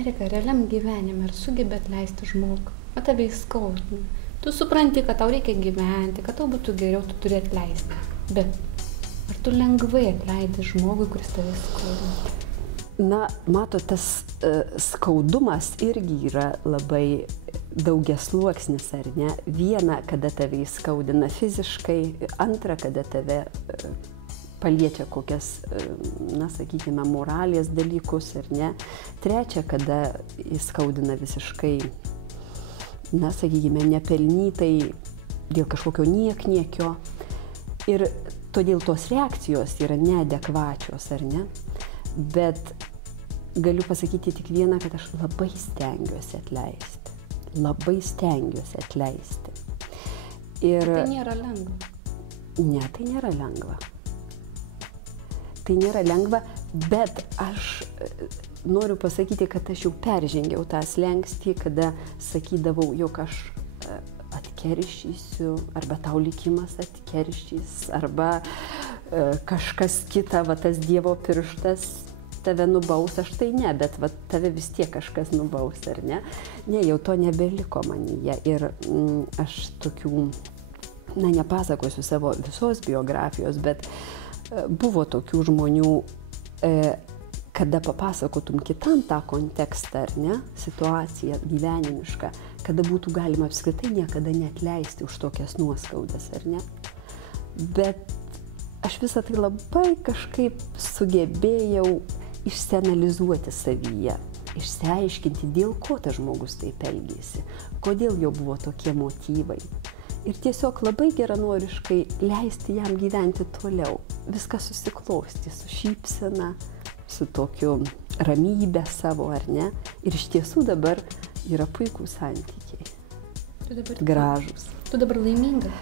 Erika, realiam gyvenime ar sugebi atleisti žmogų? O tave įskaudina. Tu supranti, kad tau reikia gyventi, kad tau būtų geriau, tu turi atleisti. Bet ar tu lengvai atleidi žmogui, kuris tave įskaudina? Na, mato, tas skaudumas irgi yra labai daugiasluoksnis, ar ne? Viena, kada tave įskaudina fiziškai, antra, kada tave paliečia kokias, na, sakykime, moralės dalykus, ar ne? Trečia, kada įskaudina visiškai, na, sakykime, nepelnytai dėl kažkokio niekniekio. Ir todėl tos reakcijos yra neadekvačios, ar ne? Bet galiu pasakyti tik vieną, kad aš labai stengiuosi atleisti. Labai stengiuosi atleisti. Ir Tai nėra lengva. Ne, tai nėra lengva. Tai nėra lengva, bet aš noriu pasakyti, kad aš jau peržengiau tą slenkstį, kada sakydavau, jog aš atkeršysiu, arba tau likimas atkeršys, arba kažkas kita, va tas Dievo pirštas tave nubaus, aš tai ne, bet va tave vis tiek kažkas nubaus, ar ne? Ne, jau to nebeliko manyje ir aš tokių, na, nepasakosiu savo visos biografijos, bet buvo tokių žmonių, kada papasakotum kitam tą kontekstą, ar ne, situaciją gyvenimišką, kada būtų galima apskritai niekada neatleisti už tokias nuoskaudas, ar ne? Bet aš visą tai labai kažkaip sugebėjau išsianalizuoti savyje, išsiaiškinti, dėl ko tas žmogus taip elgėsi, kodėl jo buvo tokie motyvai. Ir tiesiog labai geranoriškai leisti jam gyventi toliau. Viskas susiklosti su šypsena, su tokiu ramybė savo, ar ne? Ir iš tiesų dabar yra puikūs santykiai. Gražūs. Tu dabar laiminga?